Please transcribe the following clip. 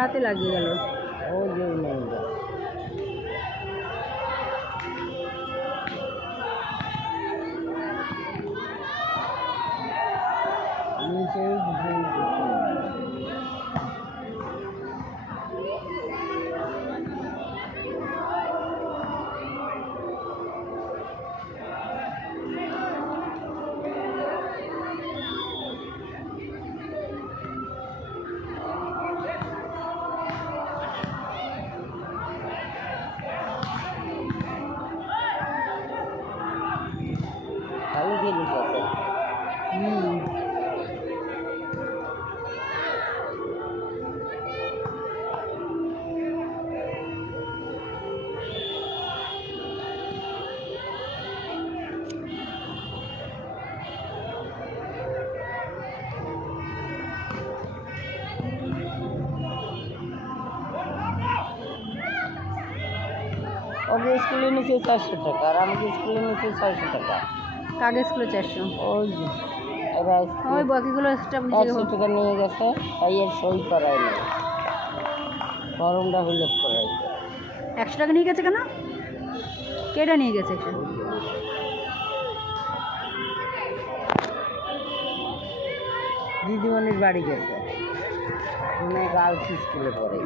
হাতে লাগিয়ে গেল। ওই যে মেয়েটা ভালো জিনিস আছে। ওকে স্কুলে নিচে 400 টাকা আর আমাকে স্কুলে নিচে 600 টাকা। কাগে স্কুলে 400। ওই যে এবার ওই বাকিগুলো এক্সট্রা 100 টাকা নিয়ে গেছে, তাই এর সই করাই নাই, ফর্মটা ফিল করাই। 100 টাকা নিয়ে গেছে কেন? কেটা নিয়ে গেছে 100? দিদিমণির বাড়ি গেছে, মানে গার্লস স্কুলে পড়ে।